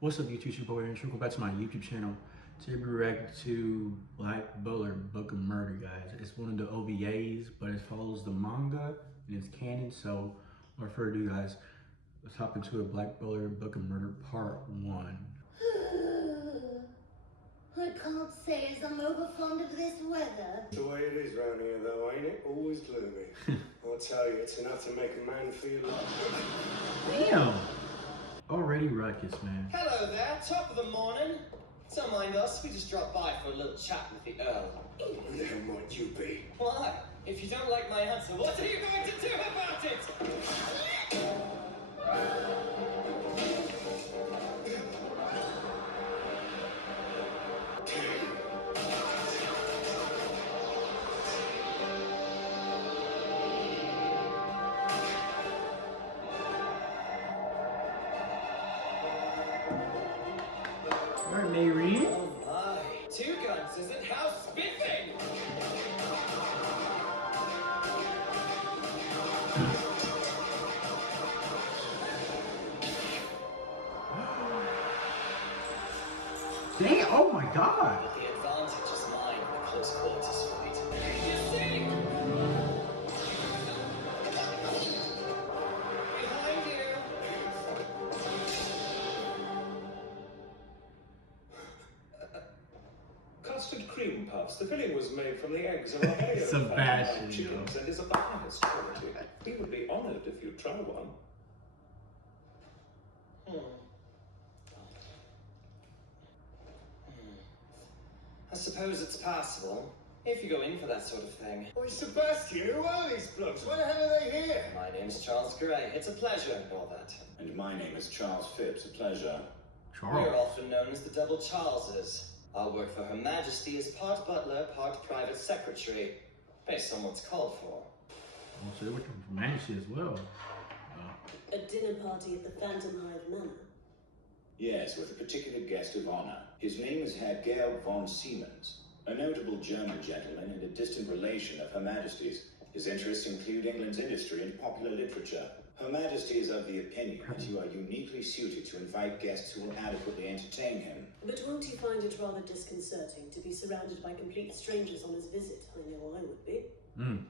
What's up, YouTube? It's your boy, and welcome back to my YouTube channel. Today we're reacting to Black Butler Book of Murder, guys. It's one of the OVAs, but it follows the manga and it's canon. So, without further ado, guys, let's hop into it. Black Butler Book of Murder Part 1. I can't say as I'm over fond of this weather. The way it is round here, though, ain't it? Always gloomy. I'll tell you, it's enough to make a man feel like... Damn! Already ruckus, man. Hello there, top of the morning. Don't mind us, we just dropped by for a little chat with the Earl. Who the hell might you be? Why? If you don't like my answer, what are you going to do about it? Alright, Mayrie. Oh my, 2 guns isn't house spiffing! Dang, oh my god! But the advantage is mine in the close quarters fight. You see? Behind you! Custard cream puffs. The filling was made from the eggs of our Sebastian, chickens and is of the highest quality. We would be honoured if you'd try one. I suppose it's possible, if you go in for that sort of thing. Why, Sebastian, who are these blokes? Why the hell are they here? My name's Charles Gray. It's a pleasure and all that. And my name is Charles Phipps. A pleasure. We're Charles. often known as the Double Charleses. I'll work for Her Majesty as part butler, part private secretary, based on what's called for. Oh, so they're working for Majesty as well. A dinner party at the Phantomhive Manor. Yes, with a particular guest of honor. His name is Herr Georg von Siemens, a notable German gentleman and a distant relation of Her Majesty's. His interests include England's industry and popular literature. Her Majesty is of the opinion that you are uniquely suited to invite guests who will adequately entertain him. But won't you find it rather disconcerting to be surrounded by complete strangers on his visit? I know I would be.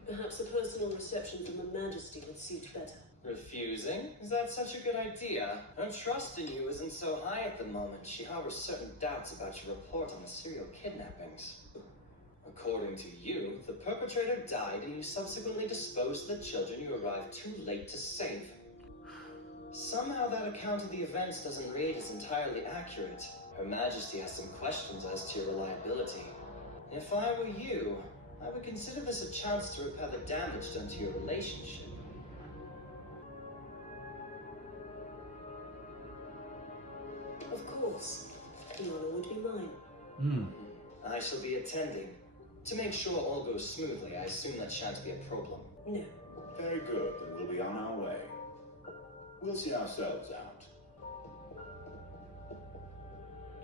Perhaps a personal reception from Her Majesty would suit better. Refusing? Is that such a good idea? Her trust in you isn't so high at the moment. She harbors certain doubts about your report on the serial kidnappings. According to you, the perpetrator died and you subsequently disposed of the children you arrived too late to save. Somehow that account of the events doesn't read as entirely accurate. Her Majesty has some questions as to your reliability. If I were you, I would consider this a chance to repair the damage done to your relationship. Of course. The honor would be mine. I shall be attending. To make sure all goes smoothly, I assume that shan't be a problem. No. Very good, then we'll be on our way. We'll see ourselves out.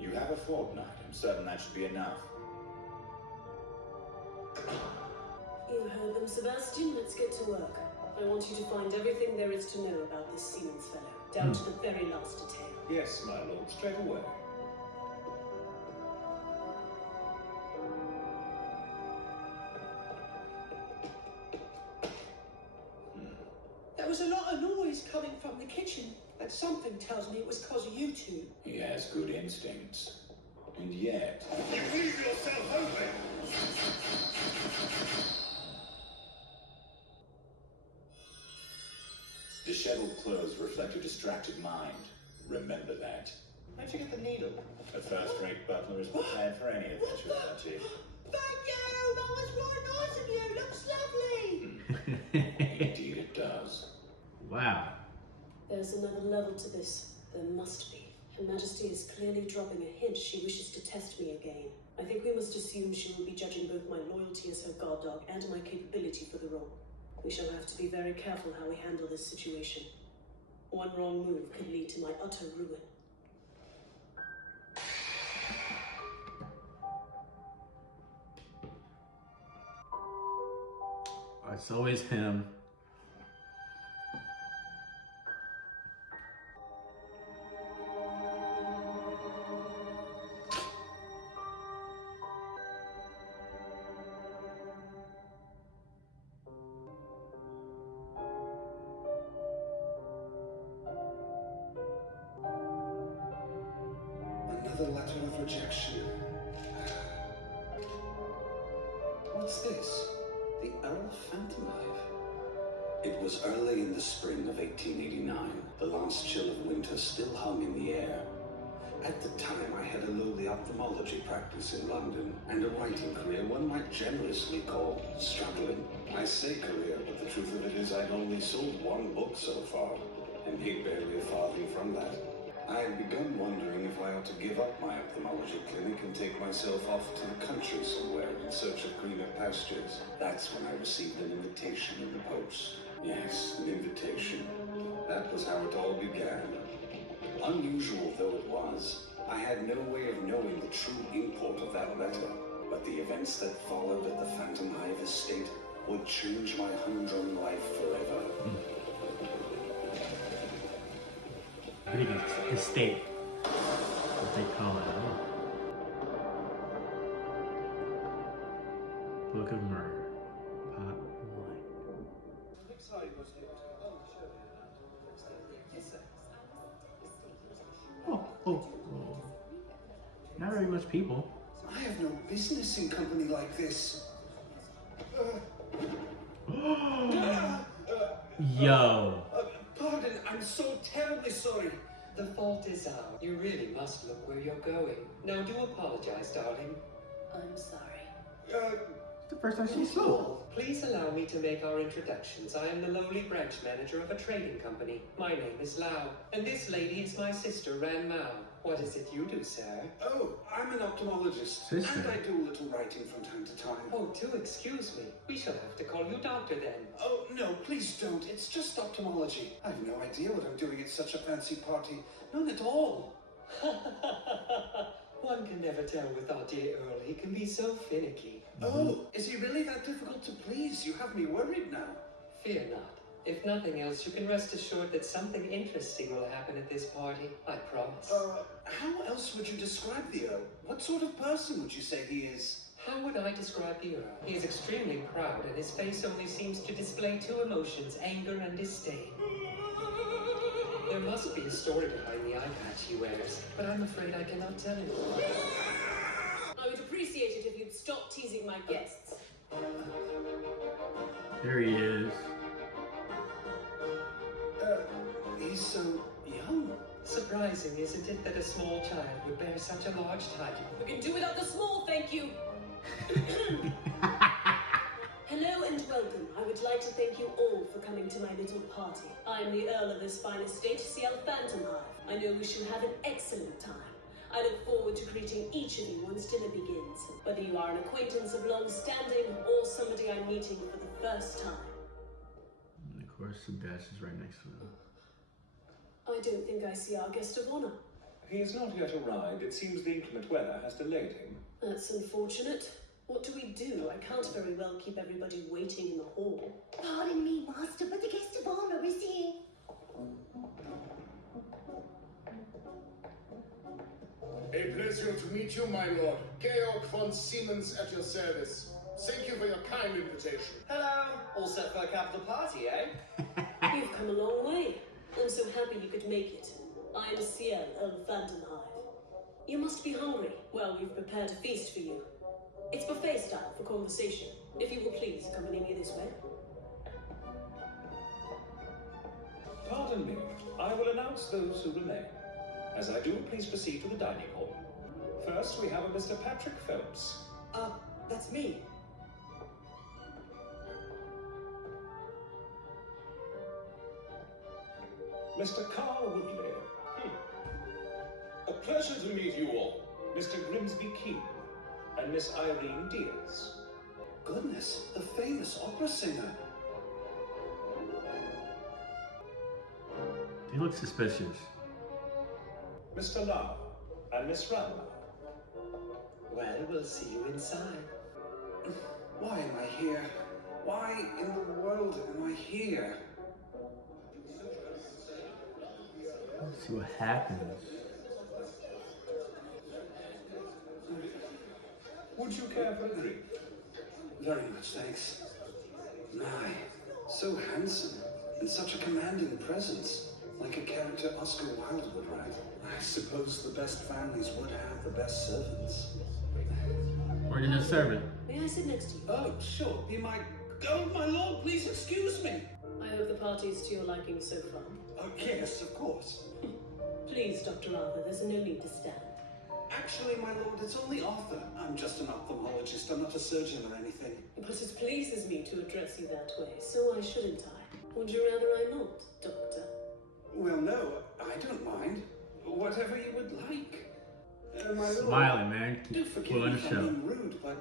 You have a fortnight. I'm certain that should be enough. You heard them, Sebastian. Let's get to work. I want you to find everything there is to know about this Siemens fellow, down to the very last detail. Yes, my lord, straight away. There was a lot of noise coming from the kitchen, but something tells me it was because of you two. He has good instincts. And yet... You leave yourself open! disheveled clothes reflect a distracted mind. Remember that. Where'd you get the needle? A first-rate butler is prepared for any eventuality. Thank you! That was really nice of you! Looks lovely! Indeed it does. Wow. There's another level to this. There must be. Her Majesty is clearly dropping a hint she wishes to test me again. I think we must assume she will be judging both my loyalty as her guard dog and my capability for the role. We shall have to be very careful how we handle this situation. One wrong move could lead to my utter ruin. It's always him. Another letter of rejection. What's this? The cielphantomhive. It was early in the spring of 1889. The last chill of winter still hung in the air. At the time, I had a lowly ophthalmology practice in London, and a writing career one might generously call struggling. I say career, but the truth of it is I've only sold one book so far, and made barely a farthing from that. I had begun wondering if I ought to give up my ophthalmology clinic and take myself off to the country somewhere in search of greener pastures. That's when I received an invitation in the post. Yes, an invitation. That was how it all began. Unusual though it was, I had no way of knowing the true import of that letter. But the events that followed at the Phantomhive estate would change my humdrum life forever. Pretty good estate. What they call it. Oh. Book of Murder. Part 1. Oh. Not very much people. I have no business in company like this. Yo. Pardon, I'm so terribly sorry. The fault is ours. You really must look where you're going. Now do apologize, darling. I'm sorry. It's the first time she spoke. Please allow me to make our introductions. I am the lowly branch manager of a trading company. My name is Lau, and this lady is my sister, Ran Mao. What is it you do, sir? Oh, I'm an ophthalmologist, Sister. and I do a little writing from time to time. Oh, do excuse me. We shall have to call you doctor then. Oh, no, please don't. It's just ophthalmology. I've no idea what I'm doing at such a fancy party. None at all. One can never tell with our dear Earl. He can be so finicky. Oh, is he really that difficult to please? You have me worried now. Fear not. If nothing else, you can rest assured that something interesting will happen at this party. I promise. How else would you describe the Earl? What sort of person would you say he is? How would I describe the Earl? He is extremely proud, and his face only seems to display two emotions, anger and disdain. There must be a story behind the eye patch he wears, but I'm afraid I cannot tell it. I would appreciate it if you'd stop teasing my guests. There he is. He's so young. Surprising, isn't it, that a small child would bear such a large title? We can do without the small, thank you. Hello and welcome. I would like to thank you all for coming to my little party. I'm the Earl of this fine estate, cielphantomhive. I know we shall have an excellent time. I look forward to greeting each of you once dinner begins, whether you are an acquaintance of long standing or somebody I'm meeting for the first time. And of course, the desk is right next to him. I don't think I see our guest of honor. He has not yet arrived. It seems the inclement weather has delayed him. That's unfortunate. What do we do? I can't very well keep everybody waiting in the hall. Pardon me, master, but the guest of honor is here. A pleasure to meet you, my lord. Georg von Siemens at your service. Thank you for your kind invitation. Hello! All set for a capital party, eh? You've come a long way. I'm so happy you could make it. I'm cielphantomhive. You must be hungry. Well, we've prepared a feast for you. It's buffet style for conversation. If you will please accompany me this way. Pardon me. I will announce those who remain. As I do, please proceed to the dining hall. First, we have a Mr. Patrick Phelps. That's me. Mr. Carl Woodley. A pleasure to meet you all. Mr. Grimsby Keene. And Miss Irene Diaz. Goodness, the famous opera singer. He looks suspicious. Mr. Lau. And Miss Rama. Well, we'll see you inside. Why am I here? Why in the world am I here? Let's see what happens. Would you care for a drink? Very much, thanks. My, so handsome, and such a commanding presence. Like a character Oscar Wilde would write. I suppose the best families would have the best servants. Or in a servant. May I sit next to you? Oh, sure. Be my... Oh, my lord, please excuse me. I hope the party is to your liking so far. Oh, yes, of course. Please, Dr. Arthur, there's no need to stand. Actually, my lord, it's only Arthur. I'm just an ophthalmologist. I'm not a surgeon or anything. But it pleases me to address you that way, so why shouldn't I? Would you rather I not, Doctor? Well, no, I don't mind. Whatever you would like. My lord, Smiling, man. do forgive Put me on if the show. I'm being rude, but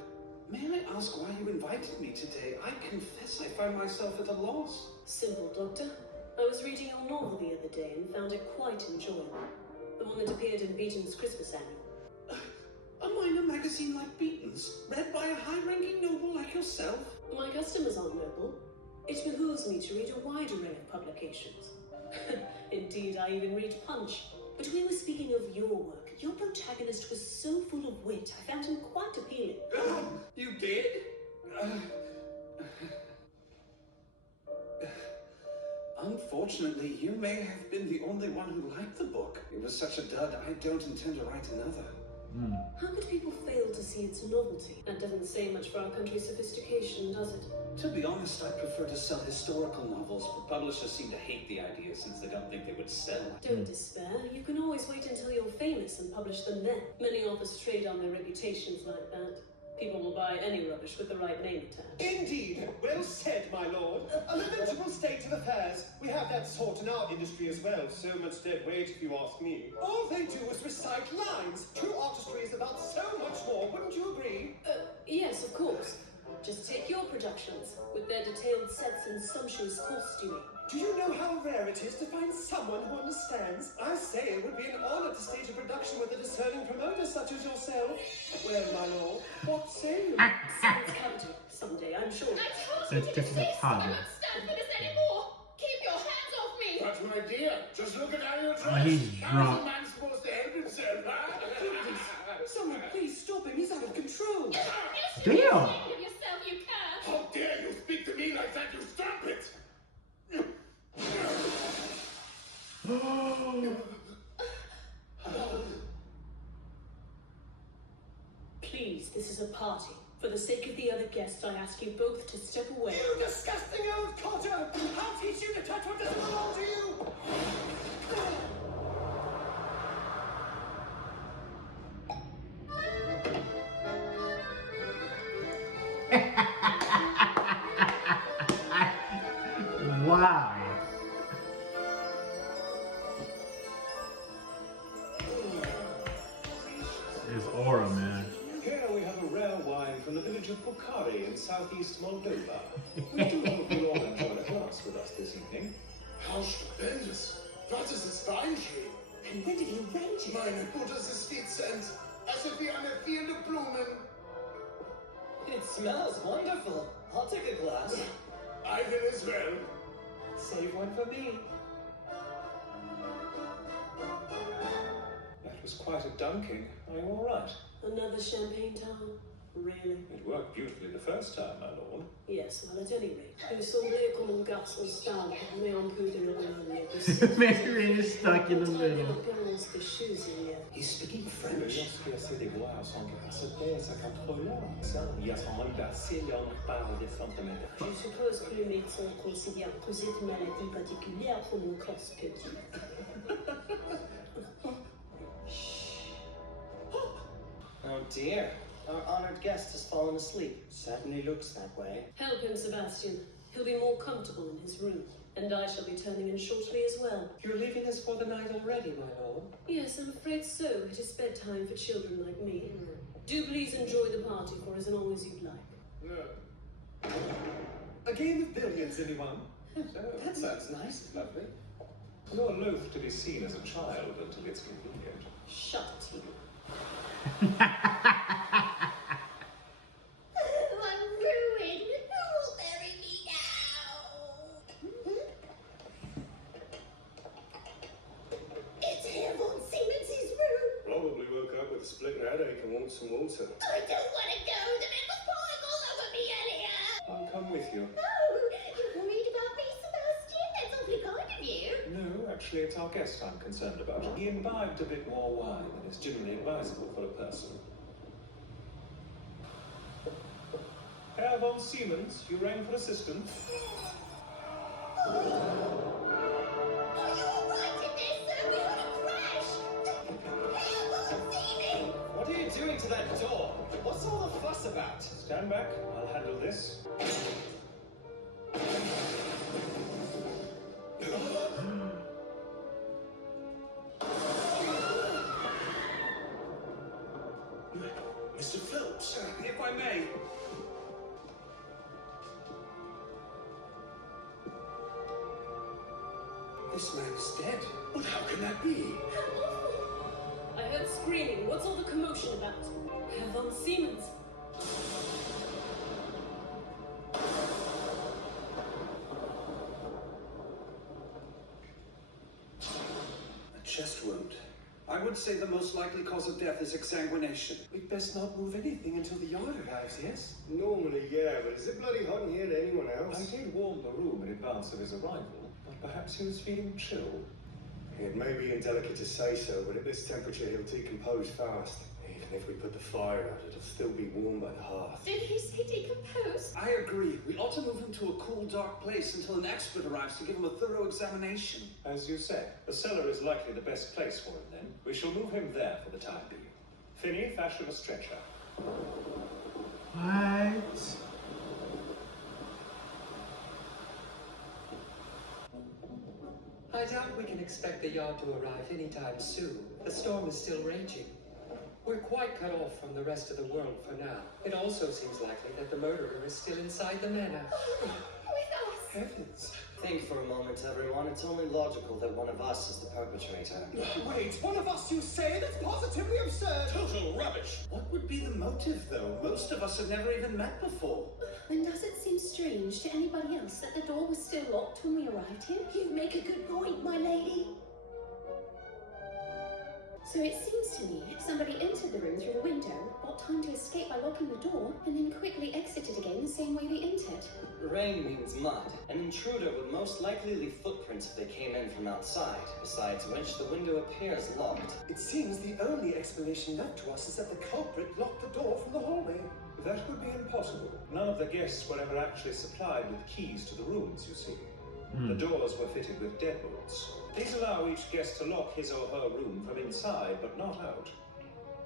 may I ask why you invited me today? I confess I find myself at a loss. Simple, Doctor. I was reading your novel the other day and found it quite enjoyable. The one that appeared in Beaton's Christmas annual. A minor magazine like Beaton's, read by a high-ranking noble like yourself? My customers aren't noble. It behooves me to read a wide array of publications. Indeed, I even read Punch. But we were speaking of your work. Your protagonist was so full of wit, I found him quite appealing. You did? Unfortunately, you may have been the only one who liked the book. It was such a dud, I don't intend to write another. How could people fail to see its novelty? That doesn't say much for our country's sophistication, does it? To be honest, I prefer to sell historical novels, but publishers seem to hate the idea since they don't think they would sell. Don't despair. You can always wait until you're famous and publish them then. Many authors trade on their reputations like that. People will buy any rubbish with the right name attached. Indeed. Well said, my lord. A lamentable state of affairs. We have that sort in our industry as well. So much dead weight, if you ask me. All they do is recite lines. True artistry is about so much more, wouldn't you agree? Yes, of course. Just take your productions, with their detailed sets and sumptuous costuming. Do you know how rare it is to find someone who understands? I say it would be an honor to stage a production with a discerning promoter such as yourself. Well, my lord, what say you? Sounds coming someday, I'm sure. I told you to desist. I won't stand for this anymore. Keep your hands off me. But my dear, just look at how you're dressed. Oh, he's How drunk. is a man supposed to help himself, huh? Someone please stop him, he's out of control. Damn. Think of yourself, you cur. How dare you speak to me like that, you strumpet! Please, this is a party. For the sake of the other guests, I ask you both to step away. You disgusting old cotter! I'll teach you to touch what doesn't belong to you! Wow. His aura, man. Here we have a rare wine from the village of Bukhari in southeast Moldova. We do hope you'll all enjoy a glass with us this evening. How stupendous! What is this vine tree? And when did he arrange it? Meine Gutes, es steht scent, as if we are in a field of Blumen. It smells wonderful. I'll take a glass. I will as well. Save one for me. That was quite a dunking. Are you all right? Another champagne tower? Really? It worked beautifully the first time, my lord. Yes, well, at any rate, il me semblait comme un garçon stable, mais un peu de l'oreille. Mary is stuck in the middle. He's speaking French. Lorsqu'il essaie de voir son capacité, sa contrôleur, il y a son renversé, on parle des fantômes. Je suppose que le médecin considère que cette maladie particulière pour mon corps petit. Oh dear. Our honored guest has fallen asleep. Certainly looks that way. Help him, Sebastian. He'll be more comfortable in his room. And I shall be turning in shortly as well. You're leaving us for the night already, my lord? Yes, I'm afraid so. It is bedtime for children like me. Do please enjoy the party for as long as you'd like. A game of billiards, anyone? That sounds nice. Lovely. You're loath to be seen as a child until it's convenient. Shut it, you. I'm ruined. Who will bury me now? It's Herr von Siemens' room. Probably woke up with a splitting headache and wants some water. I don't want to go. The man was falling all over me earlier. I'll come with you. No, you're worried about me, Sebastian. That's awfully kind of you. No, Actually, it's our guest I'm concerned about. He imbibed a bit more wine than is generally advisable for a person. Herr von Siemens, you rang for assistance? Are you alright in this, sir? We had a crash! You won't see me! What are you doing to that door? What's all the fuss about? Stand back, I'll handle this. Mr. Phelps. If I may. This man is dead. But how can that be? I heard screaming. What's all the commotion about? Herr von Siemens. A chest wound. I would say the most likely cause of death is exsanguination. We'd best not move anything until the yard arrives, yes? Normally, yeah, but is it bloody hot in here to anyone else? I did warm the room in advance of his arrival, but perhaps he was feeling chilled. It may be indelicate to say so, but at this temperature he'll decompose fast. Even if we put the fire out, it'll still be warm by the hearth. Did he say decompose? I agree. We ought to move him to a cool, dark place until an expert arrives to give him a thorough examination. As you say, the cellar is likely the best place for him then. We shall move him there for the time being. Finney, fashion a stretcher. What? I doubt we can expect the yard to arrive anytime soon. The storm is still raging. We're quite cut off from the rest of the world for now. It also seems likely that the murderer is still inside the manor. With us! Heavens. Think for a moment, everyone. It's only logical that one of us is the perpetrator. Wait, one of us, you say? That's positively absurd! Total rubbish! What would be the motive, though? Most of us have never even met before. And does it seem strange to anybody else that the door was still locked when we arrived here? You make a good point, my lady. So it seems to me somebody entered the room through the window, got time to escape by locking the door, and then quickly exited again the same way they entered. Rain means mud. An intruder would most likely leave footprints if they came in from outside, besides which the window appears locked. It seems the only explanation left to us is that the culprit locked the door from the hallway. That would be impossible. None of the guests were ever actually supplied with keys to the rooms, you see. The doors were fitted with deadbolts. These allow each guest to lock his or her room from inside, but not out.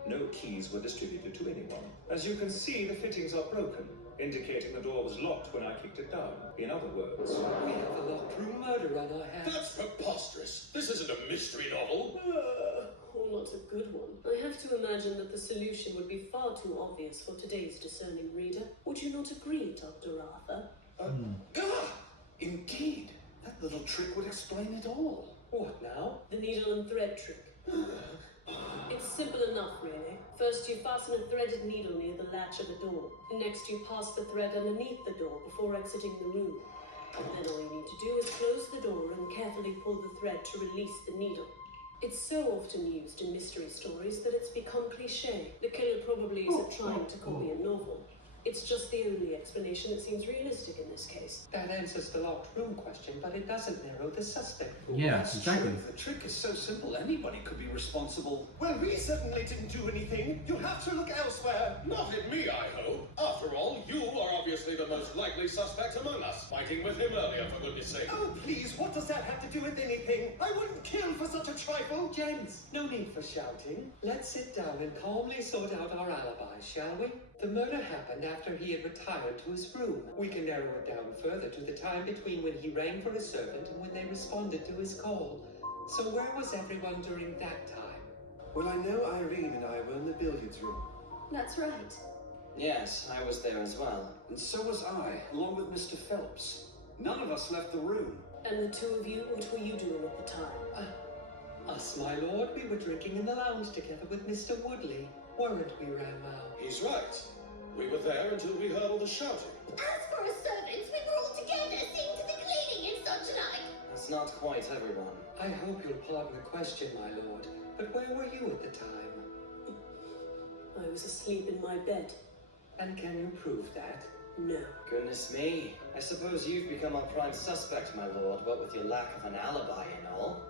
No keys were distributed to anyone. As you can see, the fittings are broken, indicating the door was locked when I kicked it down. In other words, We have a locked room murder on our hands. That's preposterous. This isn't a mystery novel. Oh, not a good one. I have to imagine that the solution would be far too obvious for today's discerning reader. Would you not agree, Dr. Arthur? Indeed. That little trick would explain it all. What now? The needle and thread trick. It's simple enough, really. First, you fasten a threaded needle near the latch of the door. Next, you pass the thread underneath the door before exiting the room. Then all you need to do is close the door and carefully pull the thread to release the needle. It's so often used in mystery stories that it's become cliché. The killer probably isn't trying to copy a novel. It's just the only explanation that seems realistic in this case. That answers the locked room question, but it doesn't narrow the suspect pool. Yeah, exactly. The trick is so simple, anybody could be responsible. Well, we certainly didn't do anything. You'll have to look elsewhere. Not in me, I hope. After all, you are obviously the most likely suspect among us. Fighting with him earlier, for goodness sake. Oh, please, what does that have to do with anything? I wouldn't kill for such a trifle. Gents, no need for shouting. Let's sit down and calmly sort out our alibis, shall we? The murder happened after he had retired to his room. We can narrow it down further to the time between when he rang for his servant and when they responded to his call. So where was everyone during that time? Well, I know Irene and I were in the billiards room. That's right. Yes, I was there as well. And so was I, along with Mr. Phelps. None of us left the room. And the two of you, what were you doing at the time? Us, my lord, we were drinking in the lounge together with Mr. Woodley. Weren't we, Ranmau? He's right. We were there until we heard all the shouting. As for us servants, we were all together, seeing to the cleaning and such like. That's not quite everyone. I hope you'll pardon the question, my lord, but where were you at the time? I was asleep in my bed. And can you prove that? No. Goodness me. I suppose you've become our prime suspect, my lord, what with your lack of an alibi and all.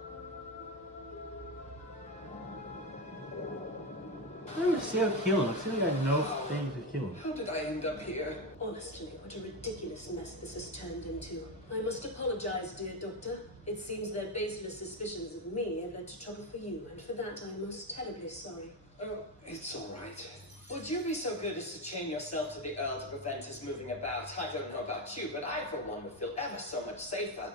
Why would Ciel kill him? Ciel got no thing to kill him. How did I end up here? Honestly, what a ridiculous mess this has turned into. I must apologize, dear Doctor. It seems their baseless suspicions of me have led to trouble for you, and for that I am most terribly sorry. Oh, it's all right. Would you be so good as to chain yourself to the Earl to prevent his moving about? I don't know about you, but I, for one, would feel ever so much safer.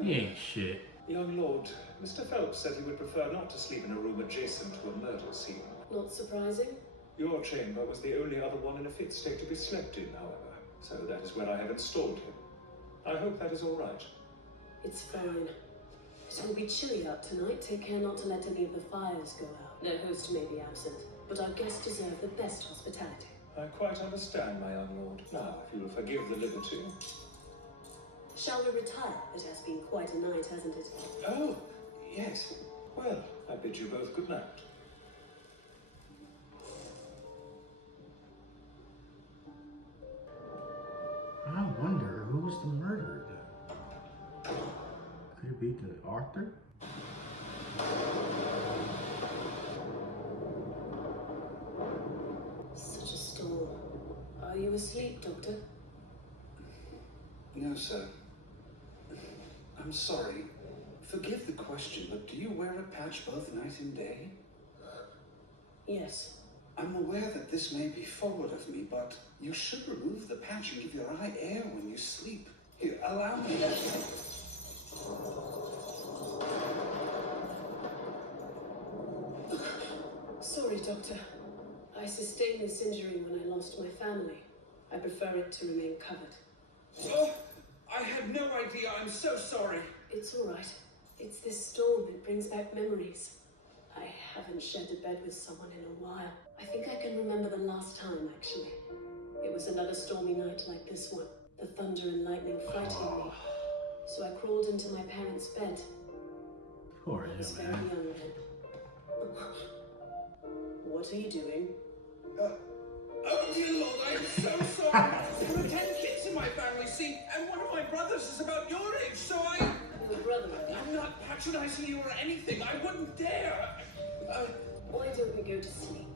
He ain't shit. Young Lord, Mr. Phelps said he would prefer not to sleep in a room adjacent to a murder scene. Not surprising. Your chamber was the only other one in a fit state to be slept in, however, so that is where I have installed him. I hope that is all right. It's fine. It will be chilly out tonight. Take care not to let any of the fires go out. Their host may be absent, but our guests deserve the best hospitality. I quite understand, my young lord. Now, if you will forgive the liberty. Shall we retire? It has been quite a night, hasn't it? Oh, yes. Well, I bid you both good night. I wonder who was the murderer then? Could it be the Arthur? Such a storm. Are you asleep, Doctor? No, sir. I'm sorry. Forgive the question, but do you wear a patch both night and day? Yes. I'm aware that this may be forward of me, but you should remove the patch and give your eye air when you sleep. Here, allow me that. Sorry, Doctor. I sustained this injury when I lost my family. I prefer it to remain covered. Oh, I had no idea. I'm so sorry. It's all right. It's this storm that brings back memories. I haven't shared a bed with someone in a while. I think I can remember the last time, actually. It was another stormy night like this one. The thunder and lightning frightening me. So I crawled into my parents' bed. Poor I was him, very man. young then. What are you doing? Oh, dear Lord, I'm so sorry. There are 10 kids in my family, see, and one of my brothers is about your age, so Your brother? I'm not patronizing you or anything. I wouldn't dare. Why don't we go to sleep?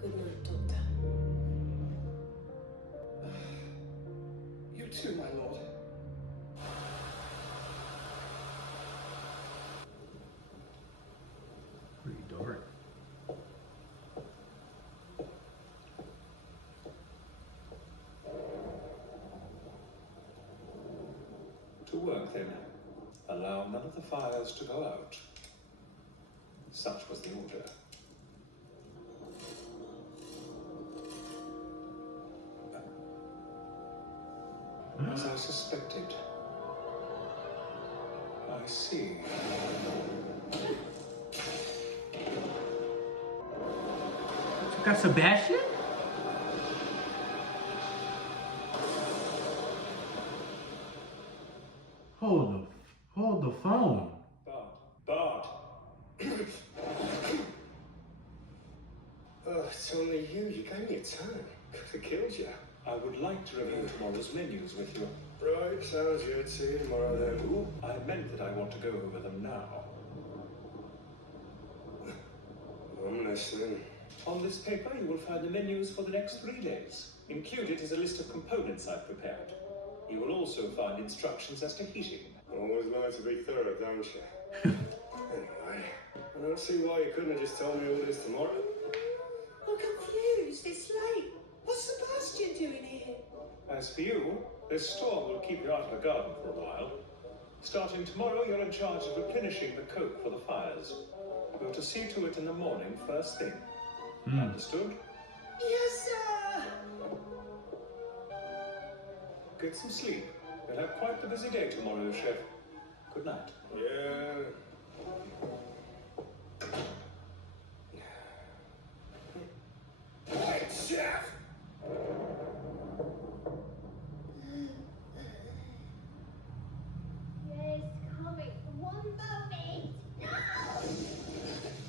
Good night, Doctor. You too, my lord. Pretty dark. To work then. Allow none of the fires to go out. Such was the order. As I suspected. I see. Got Sebastian? Hold the phone. Bart. Oh, it's only you. You gave me a turn. Could have killed you. I would like to review tomorrow's menus with you. Right, sounds good. See you tomorrow then. Ooh, I meant that I want to go over them now. I'm listening. On this paper, you will find the menus for the next 3 days. Included is a list of components I've prepared. You will also find instructions as to heating. Always like to be thorough, don't you? Anyway, I don't see why you couldn't have just told me all this tomorrow. I'm confused. It's late. What's Sebastian doing here? As for you, this storm will keep you out of the garden for a while. Starting tomorrow, you're in charge of replenishing the coke for the fires. You're to see to it in the morning, first thing. Understood? Yes, sir. Get some sleep. You'll have quite the busy day tomorrow, Chef. Good night. Yeah. Hey, Chef! Yes, coming. One moment.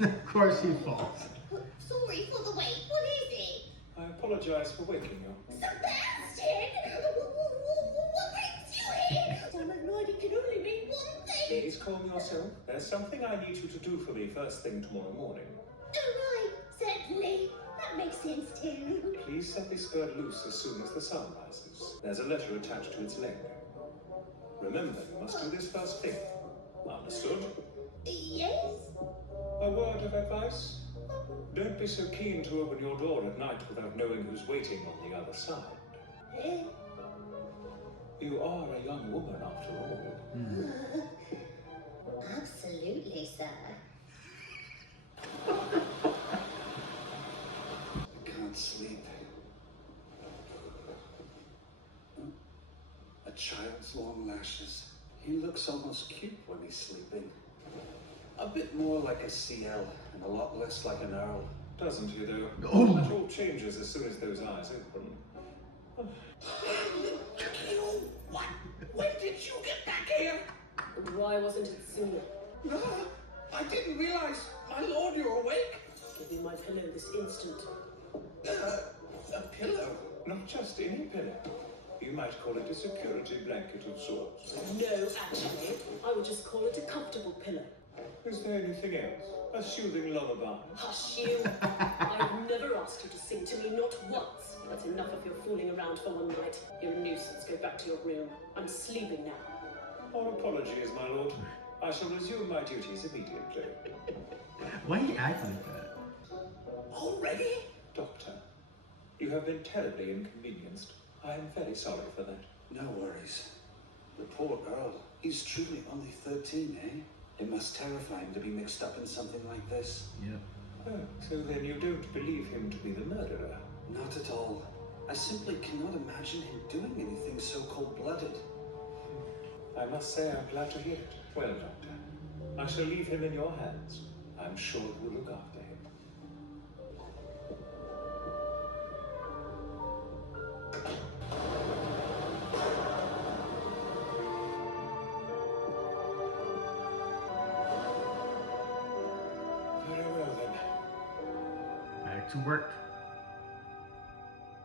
Of course he falls. Sorry for the wait. What is it? I apologize for waking you. Sebastian! What brings you here? Diamond Lord, it can only mean one thing. Please calm yourself. There's something I need you to do for me first thing tomorrow morning. Oh, right, certainly. That makes sense too. Please set this bird loose as soon as the sun rises. There's a letter attached to its leg. Remember, you must do this first thing. Understood? Yes? A word of advice? Don't be so keen to open your door at night without knowing who's waiting on the other side. You are a young woman after all. Absolutely, sir. I can't sleep. A child's long lashes. He looks almost cute when he's sleeping. A bit more like a CL and a lot less like an Earl. Doesn't he, though? Oh. That all changes as soon as those eyes open. What? When did you get back here? Why wasn't it sooner? No, I didn't realize. My lord, you're awake? Give me my pillow this instant. A pillow? Not just any pillow. You might call it a security blanket of sorts. No, actually, I would just call it a comfortable pillow. Is there anything else? A soothing lullaby? Hush you! I've never asked you to sing to me, not once. That's enough of your fooling around for one night. You're a nuisance. Go back to your room. I'm sleeping now. Our apologies, my lord. I shall resume my duties immediately. Why do you act like that? Already? Doctor, you have been terribly inconvenienced. I am very sorry for that. No worries. The poor Earl. He's truly only 13, eh? It must terrify him to be mixed up in something like this. Yep. Oh, so then you don't believe him to be the murderer? Not at all. I simply cannot imagine him doing anything so cold-blooded. I must say I'm glad to hear it. Well, Doctor, I shall leave him in your hands. I'm sure you will look after him. Very well, then. Back to work.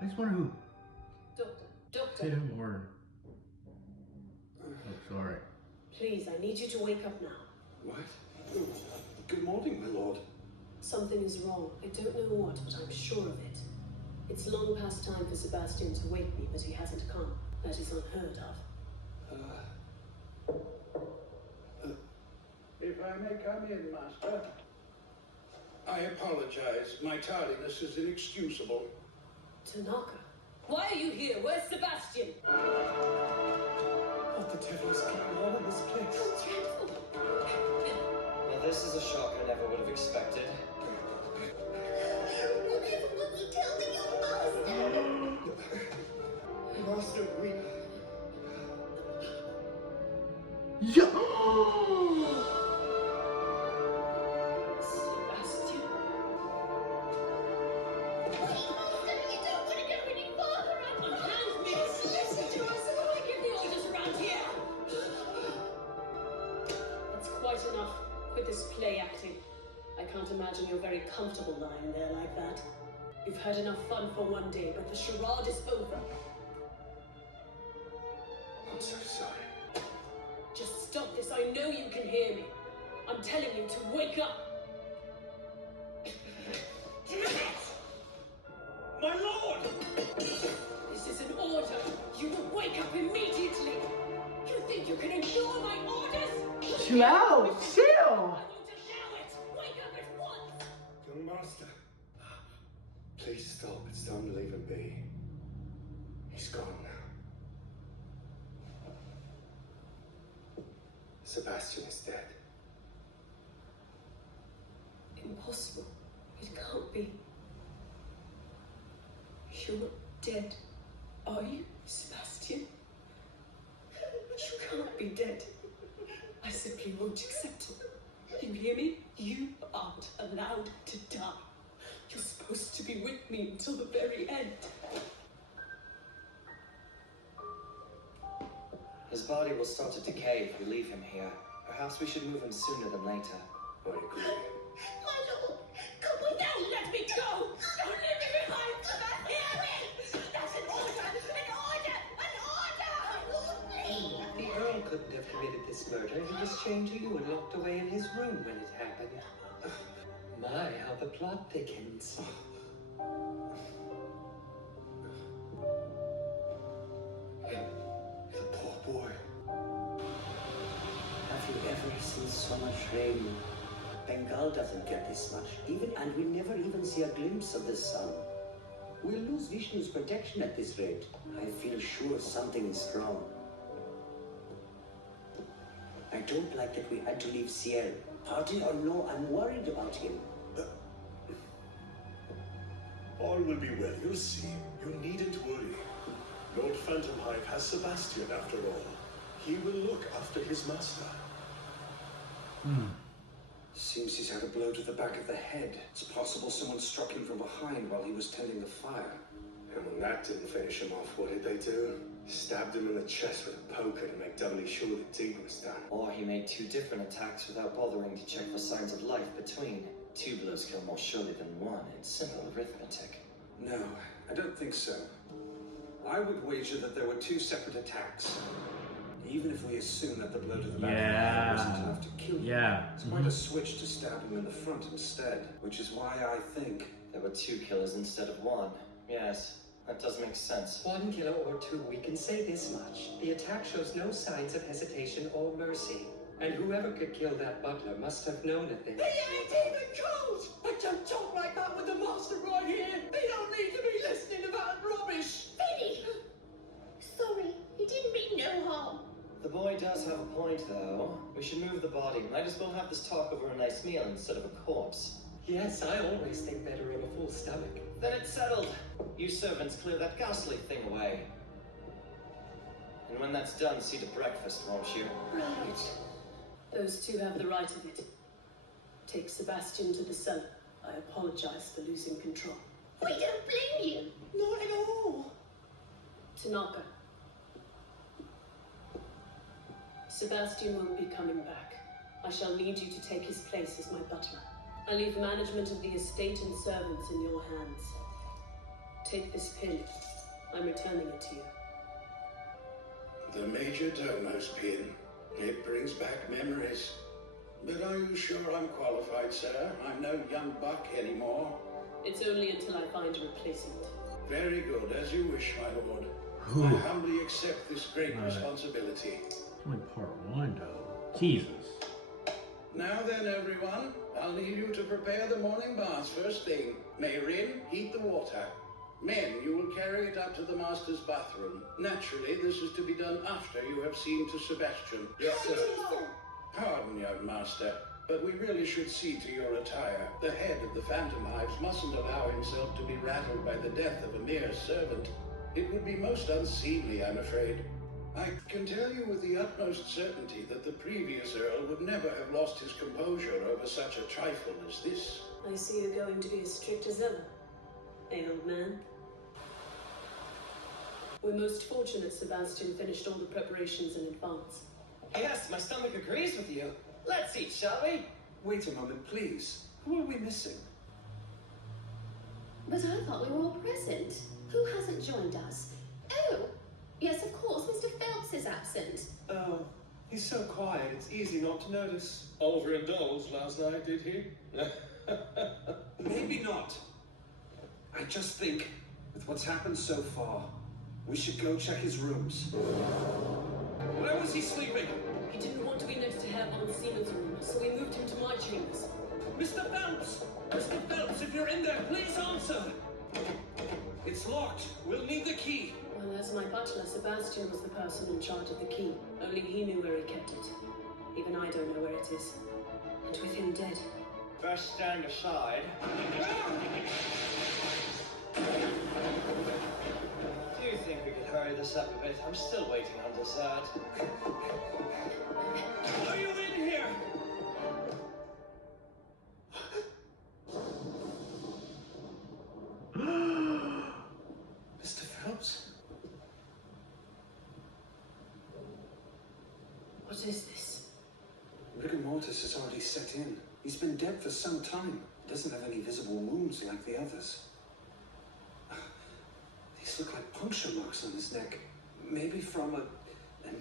I just wonder who Doctor, hit him or... Oh, sorry. please, I need you to wake up now. What? Oh, good morning, my lord. Something is wrong. I don't know what, but I'm sure of it. It's long past time for Sebastian to wake me, but he hasn't come. That is unheard of. If I may come in, Master. I apologize. My tardiness is inexcusable. Tanaka, why are you here? Where's Sebastian? What the devil is going on in this place? How dreadful. Now this is a shock I never would have expected. Whatever will you tell me your master? Master, we... Yeah! Sebastian? Wait, Master, you don't want to go any farther. Unhand me! Listen to us, or I give the orders around here! That's quite enough. Quit this play acting. I can't imagine you're very comfortable lying there like that. You've had enough fun for one day, but the charade is over. I'm so sorry. Just stop this. I know you can hear me. I'm telling you to wake up. My lord! This is an order. You will wake up immediately. You think you can ignore my orders? Chill out! I Chill! won't allow it. Wake up at once. Young master, please stop. It's time to leave him be. He's gone now. Sebastian is dead. Impossible. It can't be. You're dead. Are you, Sebastian? You can't be dead. I simply won't accept it. You hear me? You aren't allowed to die. You're supposed to be with me until the very end. His body will start to decay if we leave him here. Perhaps we should move him sooner than later. I agree. My lord, come with me. Don't let me go! Don't leave me behind! Sebastian! That's an order! An order! An order! My lord, please! The Earl couldn't have committed this murder. He was chained to you and locked away in his room when it happened. My, how the plot thickens. The poor boy. Have you ever seen so much rain? Bengal doesn't get this much, and we never even see a glimpse of the sun. We'll lose Vishnu's protection at this rate. I feel sure something is wrong. I don't like that we had to leave Ciel. Party or no, I'm worried about him. All will be well, you'll see. You needn't worry. Lord Phantomhive has Sebastian after all. He will look after his master. Seems he's had a blow to the back of the head. It's possible someone struck him from behind while he was tending the fire. And when that didn't finish him off, what did they do? Stabbed him in the chest with a poker to make doubly sure the deed was done. Or he made 2 different attacks without bothering to check for signs of life between. 2 blows kill more surely than 1. It's simple arithmetic. No, I don't think so. I would wager that there were 2 separate attacks. Even if we assume that the blow to the back of the head wasn't enough to kill him, it's quite a switch to stab him in the front instead, which is why I think there were 2 killers instead of 1. Yes, that does make sense. 1 killer or 2, we can say this much. The attack shows no signs of hesitation or mercy. And whoever could kill that butler must have known a thing. He ain't even cold! But don't talk like that with the master right here! He don't need to be listening to that rubbish! Vinny! Sorry, he didn't mean no harm. The boy does have a point, though. We should move the body. Might as well have this talk over a nice meal instead of a corpse. Yes, I always think better of a full stomach. Then it's settled. You servants clear that ghastly thing away. And when that's done, see to breakfast, won't you? Right. Those 2 have the right of it. Take Sebastian to the cellar. I apologize for losing control. We don't blame you. Not at all. Tanaka. Sebastian won't be coming back. I shall need you to take his place as my butler. I leave management of the estate and servants in your hands. Take this pin. I'm returning it to you. the Major Domo's pin. It brings back memories. But are you sure I'm qualified, sir? I'm no young buck anymore. It's only until I find a replacement. Very good, as you wish, my lord. I humbly accept this great responsibility. Only part 1, though. Jesus. Now then, everyone, I'll need you to prepare the morning baths first thing. Mayrin, heat the water. Men, you will carry it up to the master's bathroom. Naturally, this is to be done after you have seen to Sebastian. Yes, sir. Pardon, young master, but we really should see to your attire. The head of the Phantomhives mustn't allow himself to be rattled by the death of a mere servant. It would be most unseemly, I'm afraid. I can tell you with the utmost certainty that the previous Earl would never have lost his composure over such a trifle as this. I see you're going to be as strict as ever. Hey, old man. We're most fortunate Sebastian finished all the preparations in advance. Yes, my stomach agrees with you. Let's eat, shall we? Wait a moment, please. Who are we missing? But I thought we were all present. Who hasn't joined us? Oh, yes, of course, Mr. Phelps is absent. Oh, he's so quiet, it's easy not to notice. Overindulged last night, did he? Maybe not. I just think, with what's happened so far, we should go check his rooms. Where was he sleeping? He didn't want to be next to Herr von Siemens' room, so we moved him to my chambers. Mr. Phelps! Mr. Phelps, if you're in there, please answer! It's locked. We'll need the key. Well, as my butler, Sebastian was the person in charge of the key. Only he knew where he kept it. Even I don't know where it is. And with him dead. Best stand aside. Do you think we could hurry this up a bit? I'm still waiting on dessert. Are you in here? Mr. Phelps? What is this? Rigor mortis has already set in. He's been dead for some time. Doesn't have any visible wounds like the others. These look like puncture marks on his neck. Maybe from a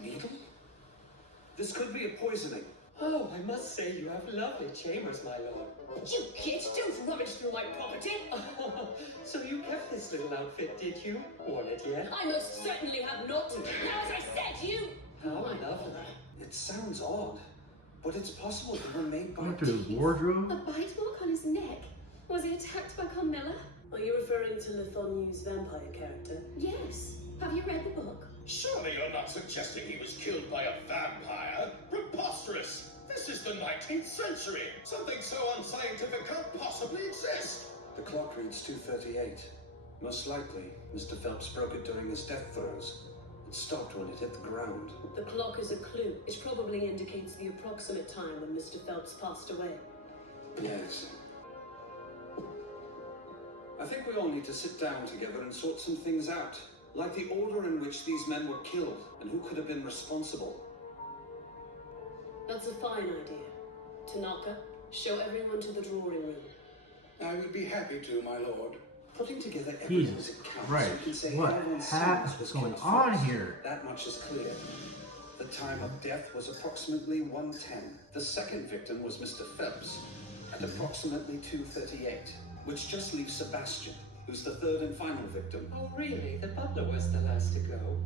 needle? This could be a poisoning. Oh, I must say you have lovely chambers, my lord. You kid, don't rummage through my property! So you kept this little outfit, did you? Worn it yet? I most certainly have not. Now, as I said, you... How lovely. It sounds odd, but it's possible they were made by Going through his wardrobe? A bite mark on his neck? Was he attacked by Carmilla? Are you referring to Lithoniu's vampire character? Yes. Have you read the book? Surely you're not suggesting he was killed by a vampire? Preposterous! This is the 19th century! Something so unscientific can't possibly exist! The clock reads 2:38. Most likely, Mr. Phelps broke it during his death throes. It stopped when it hit the ground. The clock is a clue. It probably indicates the approximate time when Mr. Phelps passed away. Yes. I think we all need to sit down together and sort some things out. Like the order in which these men were killed, and who could have been responsible. That's a fine idea. Tanaka, show everyone to the drawing room. I would be happy to, my lord. Putting together evidence Jesus accounts, Christ, you can say what everyone is going on here? That much is clear. The time of death was approximately 1:10. The second victim was Mr. Phelps at approximately 2:38, which just leaves Sebastian, who's the third and final victim. Oh, really? The butler was the last to go?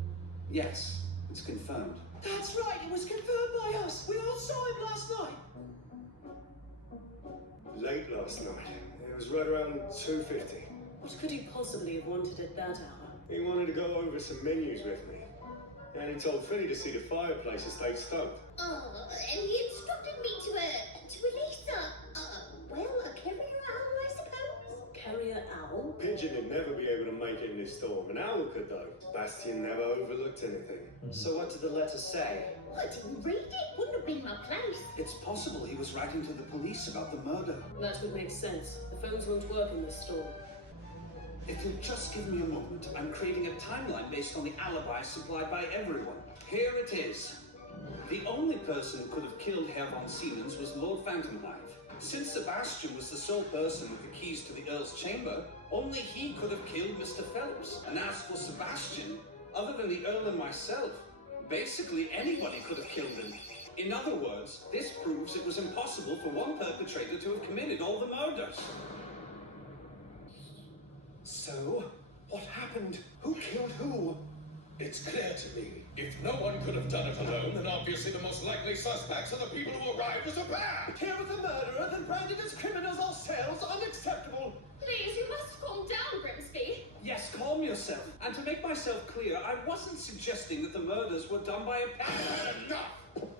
Yes, it's confirmed. That's right, it was confirmed by us. We all saw him last night. Late last night. It was right around 2:50. What could he possibly have wanted at that hour? He wanted to go over some menus with me. And he told Finny to see the fireplaces they'd stoked. Oh, and he instructed me to release a carrier owl, I suppose? Carrier owl? Pigeon would never be able to make it in this storm. An owl could, though. Bastian never overlooked anything. So what did the letter say? I didn't read it. Wouldn't have been my place. It's possible he was writing to the police about the murder. That would make sense. The phones won't work in this storm. If you'll just give me a moment, I'm creating a timeline based on the alibis supplied by everyone. Here it is. The only person who could have killed Herr von Siemens was Lord Phantomhive. Since Sebastian was the sole person with the keys to the Earl's chamber, only he could have killed Mr. Phelps. And as for Sebastian, other than the Earl and myself, basically anybody could have killed him. In other words, this proves it was impossible for one perpetrator to have committed all the murders. So, what happened? Who killed who? It's clear to me. If no one could have done it alone, then obviously the most likely suspects are the people who arrived as a pair. Here with the murderer, then branded as criminals ourselves, unacceptable. Please, you must calm down, Grimsby. Yes, calm yourself. And to make myself clear, I wasn't suggesting that the murders were done by a pair. Enough!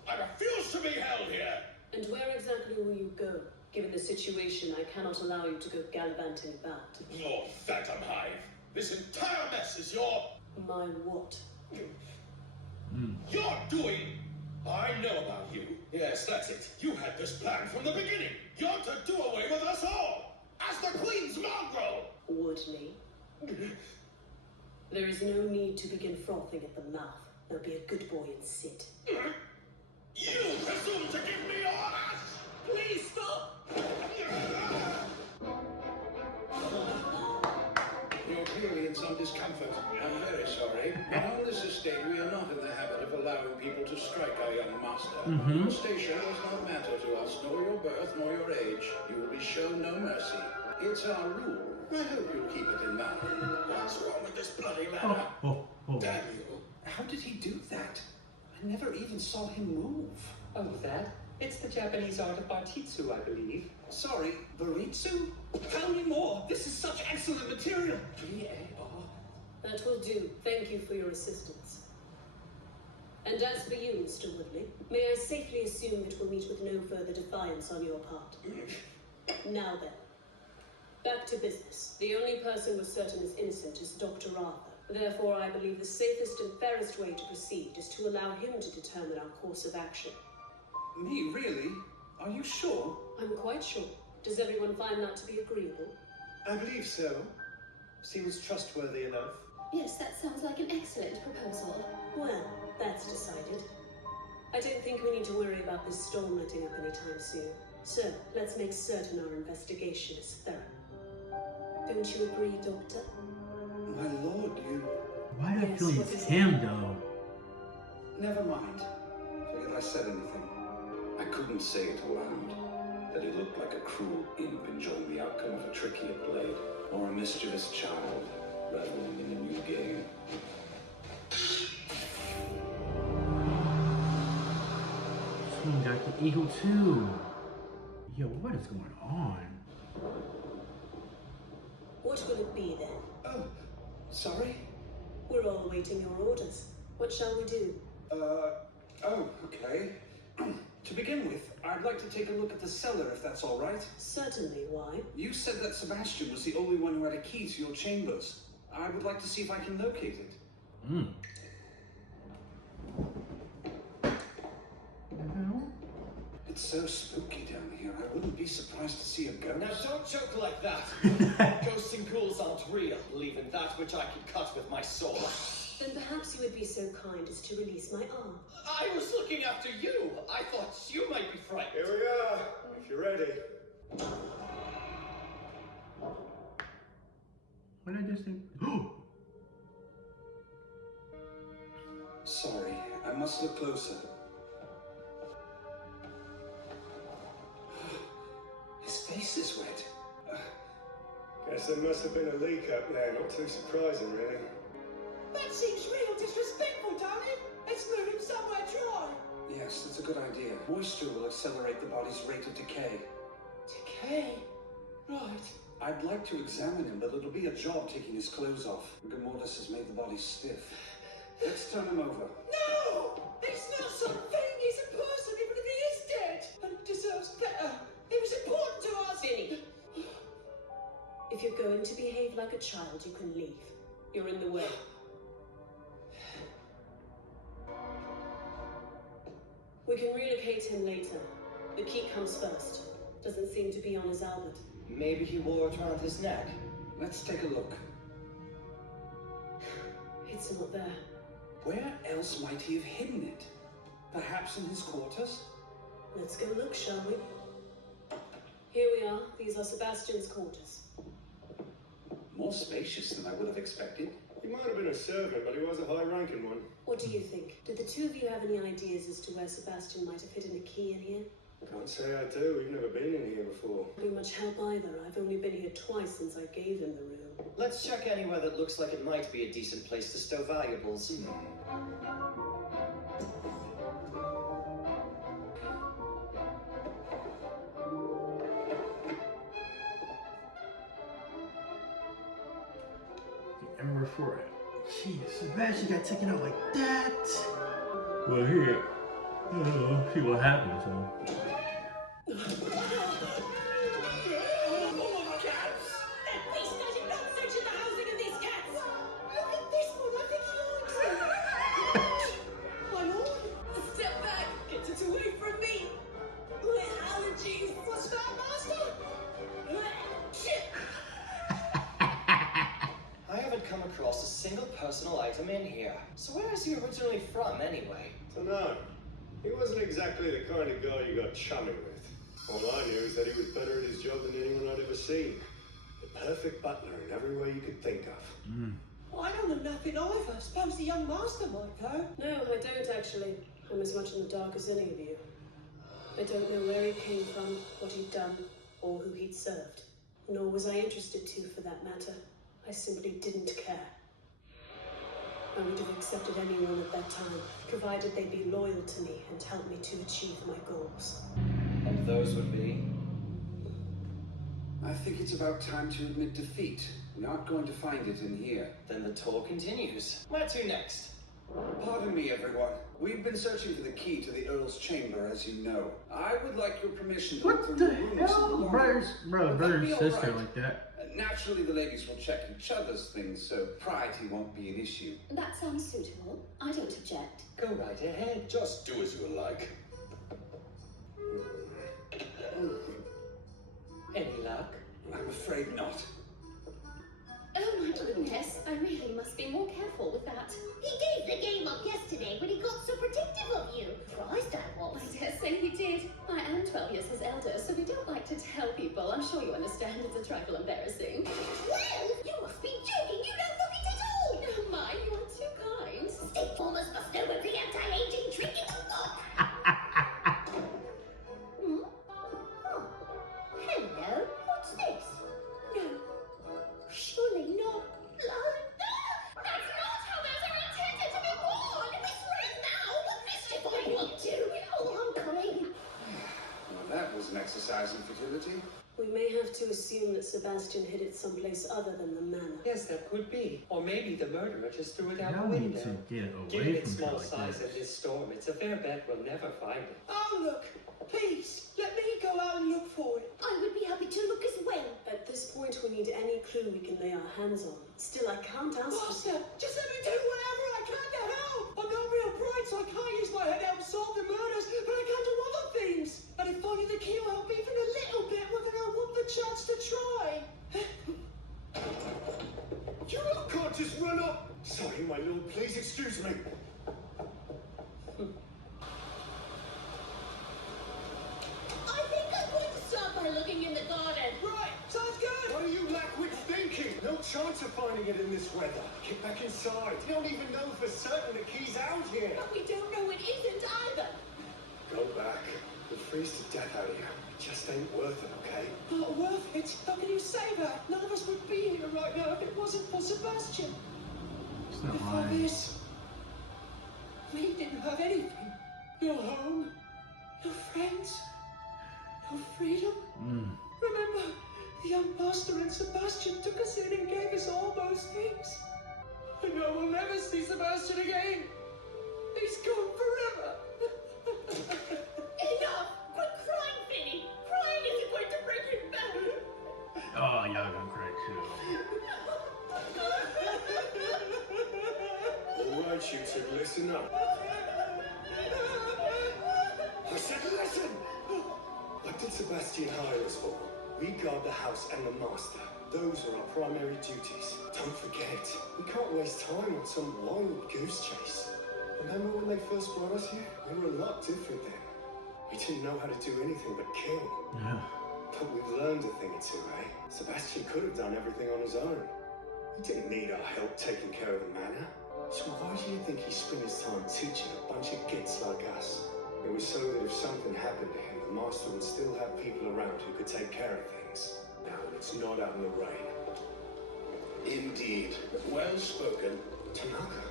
I refuse to be held here! And where exactly will you go? Given the situation, I cannot allow you to go gallivanting about. Lord Phantomhive, this entire mess is your... My what? You're doing... I know about you. Yes, that's it. You had this plan from the beginning. You're to do away with us all. As the Queen's mongrel. Woodley. There is no need to begin frothing at the mouth. Now be a good boy and sit. You presume to give me orders! Please stop! You're clearly in some discomfort. I'm very sorry. But on this estate, we are not in the habit of allowing people to strike our young master. Your station does not matter to us, nor your birth, nor your age. You will be shown no mercy. It's our rule. I hope you'll keep it in mind. What's wrong with this bloody ladder? Damn you. How did he do that? I never even saw him move. Oh, that? It's the Japanese art of Bartitsu, I believe. Sorry, Baritsu? Tell me more. This is such excellent material. That will do. Thank you for your assistance. And as for you, Mr. Woodley, may I safely assume that we'll meet with no further defiance on your part? Now then, back to business. The only person we're certain is innocent is Dr. Arthur. Therefore, I believe the safest and fairest way to proceed is to allow him to determine our course of action. Me, really? Are you sure? I'm quite sure. Does everyone find that to be agreeable? I believe so. Seems trustworthy enough. Yes, that sounds like an excellent proposal. Well, that's decided. I don't think we need to worry about this storm letting up anytime soon. So, let's make certain our investigation is thorough. Don't you agree, Doctor? My lord, you... Why do I feel it's him, though? Never mind. Forget I said anything. I couldn't couldn't say it aloud. That he looked like a cruel imp enjoying the outcome of a trick he had played, or a mischievous child reveling in a new game. Someone got the eagle too. Yo, what is going on? What will it be then? Oh, sorry? We're all awaiting your orders. What shall we do? Oh, okay. To begin with, I'd like to take a look at the cellar, if that's all right. Certainly, why? You said that Sebastian was the only one who had a key to your chambers. I would like to see if I can locate it. Hmm. It's so spooky down here, I wouldn't be surprised to see a ghost. Now don't joke like that. Ghosts and ghouls aren't real, even that which I can cut with my sword. Then perhaps you would be so kind as to release my arm. I was looking after you. I thought you might be frightened. Here we are, if you're ready. What did I just think? Sorry, I must look closer. His face is wet. Guess there must have been a leak up there, not too surprising, really. That seems real disrespectful, don't it? Let's move him somewhere dry. Yes, that's a good idea. Moisture will accelerate the body's rate of decay. Decay? Right. I'd like to examine him, but it'll be a job taking his clothes off. Rigor mortis has made the body stiff. Let's turn him over. No! He's not something! He's a person, even if he is dead! And he deserves better. He was important to us! Vinny! If you're going to behave like a child, you can leave. You're in the way. We can relocate him later. The key comes first. Doesn't seem to be on his Albert. Maybe he wore it around his neck. Let's take a look. It's not there. Where else might he have hidden it? Perhaps in his quarters? Let's go look, shall we? Here we are. These are Sebastian's quarters. More spacious than I would have expected. He might have been a servant, but he was a high-ranking one. What do you think? Do the two of you have any ideas as to where Sebastian might have hidden a key in here? Can't say I do. We've never been in here before. Not be much help either. I've only been here twice since I gave him the room. Let's check anywhere that looks like it might be a decent place to stow valuables. Number 4. Jeez, Sebastian got taken out like that. Well, here, see what happens, huh? Across a single personal item in here. So where is he originally from, anyway? Dunno. He wasn't exactly the kind of guy you got chumming with. All I knew is that he was better at his job than anyone I'd ever seen. The perfect butler in every way you could think of. I don't know nothing either. Suppose the young master might, though. No, I don't actually. I'm as much in the dark as any of you. I don't know where he came from, what he'd done, or who he'd served. Nor was I interested to, for that matter. I simply didn't care. I would have accepted anyone at that time, provided they be loyal to me and help me to achieve my goals. And those would be? I think it's about time to admit defeat. We aren't going to find it in here. Then the tour continues. Where to next? Pardon me, everyone. We've been searching for the key to the Earl's chamber, as you know. I would like your permission to look through the rooms. Brother and sister right? like that. Naturally, the ladies will check each other's things, so priority won't be an issue. That sounds suitable. I don't object. Go right ahead. Just do as you like. Any luck? I'm afraid not. Oh my goodness, I really must be more careful with that. He gave the game up yesterday when he got so protective of you. Surprised I was. I dare say he did. I am 12 years his elder, so we don't like to tell people. I'm sure you understand it's a trifle embarrassing. Well, you must be joking. You don't look it at all. Oh my, you are too kind. State formers must know every anti-aging trick in the book. as an exercise in futility. We may have to assume that Sebastian hid it someplace other than the manor. Yes, that could be. Or maybe the murderer just threw it out Y'all the need window. to get away Given its from small like size this. and this storm, it's a fair bet we'll never find it. Oh, look, please, let me go out and look for it. I would be happy to look as well. At this point, we need any clue we can lay our hands on. Still, I can't ask for... Master, just let me do whatever I can to help. I'm not real bright, so I can't use my head to help solve the murders, but I can do other things. And if finding the key will help even a little bit, well, then I want the chance to try. You lot can't just run up! Sorry, my lord, please excuse me. I think I'm going to start by looking in the garden. Right, sounds good. What are you lackwits thinking? No chance of finding it in this weather. Get back inside. You don't even know for certain the key's out here. But we don't know it isn't either. Go back. We'll freeze to death out here. It just ain't worth it, okay? Not worth it. How can you say that? None of us would be here right now if it wasn't for Sebastian. It's not Before lying. this, we didn't have anything. No home, no friends, no freedom. Remember, the young master and Sebastian took us in and gave us all those things. And I will never see Sebastian again. He's gone forever. Enough! Quit crying, Finny. Crying isn't going to bring him back. Oh, y'all gonna cry too. All right, you two, listen up. I said listen! What did Sebastian hire us for? We guard the house and the master. Those are our primary duties. Don't forget, we can't waste time on some wild goose chase. Remember when they first brought us here? We were a lot different then. We didn't know how to do anything but kill. Yeah. But we've learned a thing or two, eh? Sebastian could have done everything on his own. He didn't need our help taking care of the manor. So why do you think he spent his time teaching a bunch of gits like us? It was so that if something happened to him, the master would still have people around who could take care of things. Now, it's not out in the rain. Indeed. Well spoken. Tanaka.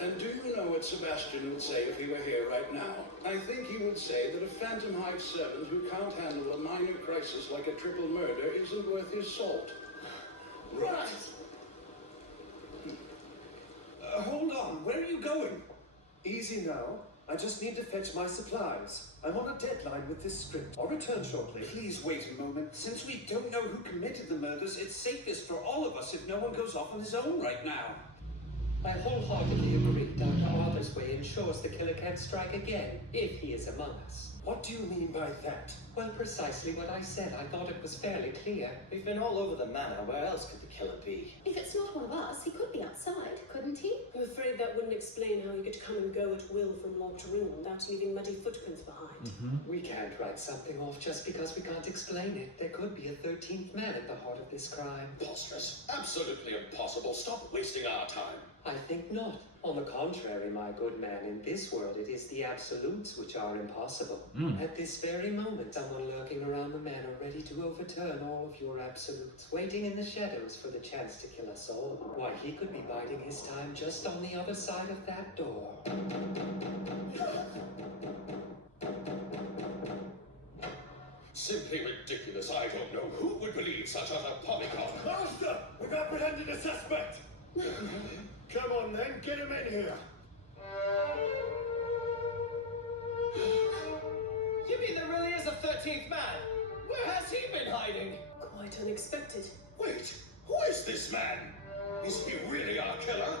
And do you know what Sebastian would say if he were here right now? I think he would say that a Phantom Hive servant who can't handle a minor crisis like a triple murder isn't worth his salt. Right. Hold on, where are you going? Easy now. I just need to fetch my supplies. I'm on a deadline with this script. I'll return shortly. Please wait a moment. Since we don't know who committed the murders, it's safest for all of us if no one goes off on his own right now. I wholeheartedly agree. Dr. Arthur's way ensures the killer can't strike again, if he is among us. What do you mean by that? Well, precisely what I said. I thought it was fairly clear. We've been all over the manor. Where else could the killer be? If it's not one of us, he could be outside, couldn't he? I'm afraid that wouldn't explain how he could come and go at will from locked room without leaving muddy footprints behind. We can't write something off just because we can't explain it. There could be a 13th man at the heart of this crime. Preposterous. Absolutely impossible. Stop wasting our time. I think not. On the contrary, my good man, in this world it is the absolutes which are impossible. At this very moment, someone lurking around the manor ready to overturn all of your absolutes, waiting in the shadows for the chance to kill us all. Why, he could be biding his time just on the other side of that door. Simply ridiculous. I don't know who would believe such utter poppycock. Master! We've apprehended a suspect! Come on then, get him in here! You mean there really is a 13th man? Where has he been hiding? Quite unexpected. Wait, who is this man? Is he really our killer?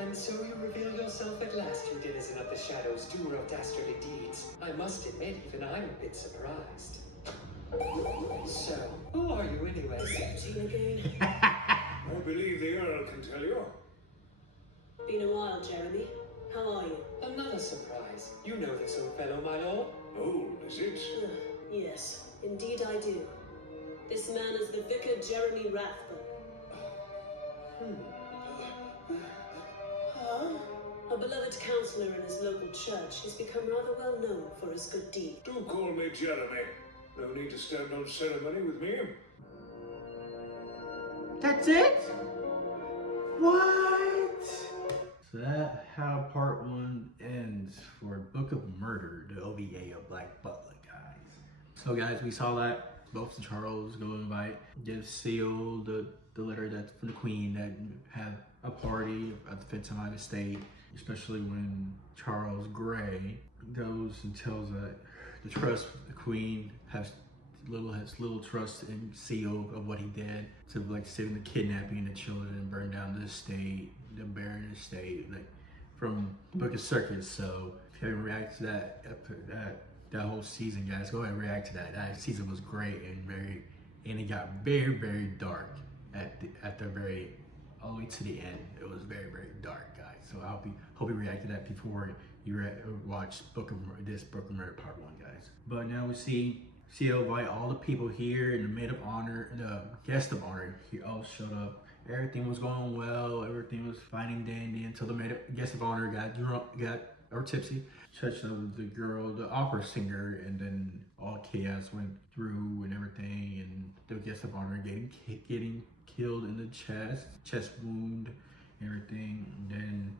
And so you reveal yourself at last, you denizen of the shadows, doer of dastardly deeds. I must admit, even I'm a bit surprised. So, who are you anyway? Deception again. I believe the Earl can tell you. Been a while, Jeremy. How are you? Another surprise. You know this old fellow, my lord. Old, is it? Yes, indeed I do. This man is the Vicar Jeremy Rathbone. A beloved counselor in his local church, he's become rather well known for his good deed. Do call me Jeremy. No need to stand on ceremony with me. That's it? What? So that's how part 1 ends for Book of Murder, the OVA of Black Butler, guys. So guys, we saw that both Charles go invite, give Seal the letter that's from the Queen that have a party at the Phantomhive estate, especially when Charles Grey goes and tells that the Queen has little trust in Seal of what he did to like saving the kidnapping the children and burn down the estate, the Baron estate, like from Book of Circus. So if you haven't reacted to that whole season, guys, go ahead and react to that. That season was great and it got very dark at the very all the way to the end. It was very dark, guys. So I hope you react to that before you watch Book of Murder Part 1, guys. But now we see Seal invite all the people here and the maid of honor, the guest of honor, he all showed up. Everything was going well, everything was fine and dandy until the guest of honor got drunk, or tipsy, touched the girl, the opera singer, and then all chaos went through and everything, and the guest of honor getting killed in the chest wound, everything. And then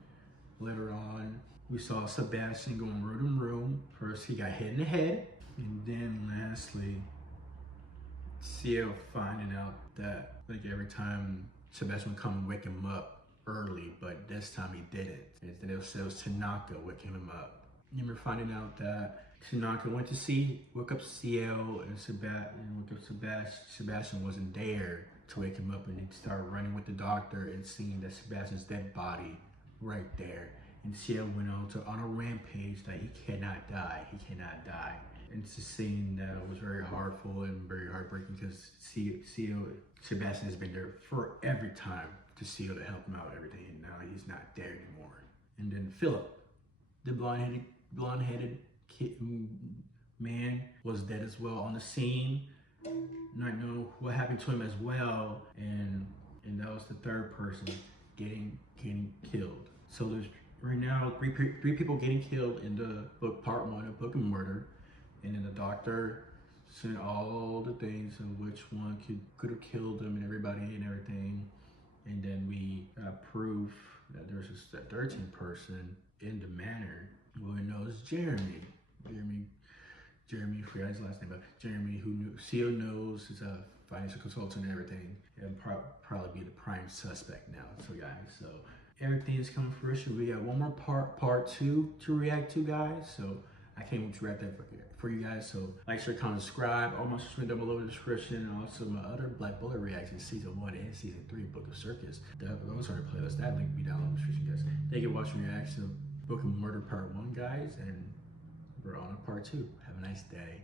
later on, we saw Sebastian going room to room. First, he got hit in the head, and then lastly, Ciel finding out that like every time Sebastian would come and wake him up early, but this time he didn't. And then it was Tanaka waking him up. Remember finding out that Tanaka went to woke up Ciel and Sebastian wasn't there to wake him up, and he started running with the doctor and seeing that Sebastian's dead body right there. And Ciel went on a rampage that he cannot die. And it's a scene that was very heartful and very heartbreaking because Sebastian has been there for every time to Ciel to help him out, everything, and now he's not there anymore. And then Philip, the blonde-headed man, was dead as well on the scene. Not know what happened to him as well, and that was the third person getting killed. So there's right now three people getting killed in the book Part 1 of Book of Murder, and then the doctor sent all the things of which one could have killed them and everybody and everything. And then we got proof that there's a 13th person in the manor. Well, we know it's Jeremy, I forgot his last name, but Jeremy, who Ciel knows is a financial consultant and everything, and probably be the prime suspect now. So guys, so everything is coming to fruition. We got one more part 2 to react to, guys. So I can't wait to wrap that for you guys. So like, share, comment, subscribe. All my social media down below in the description, and also my other Black Butler reactions, season 1 and season 3, Book of Circus. Those are the playlists. That link will be down in the description, guys. Thank you for watching reaction to Book of Murder Part 1, guys, and we're on to Part 2. Have a nice day.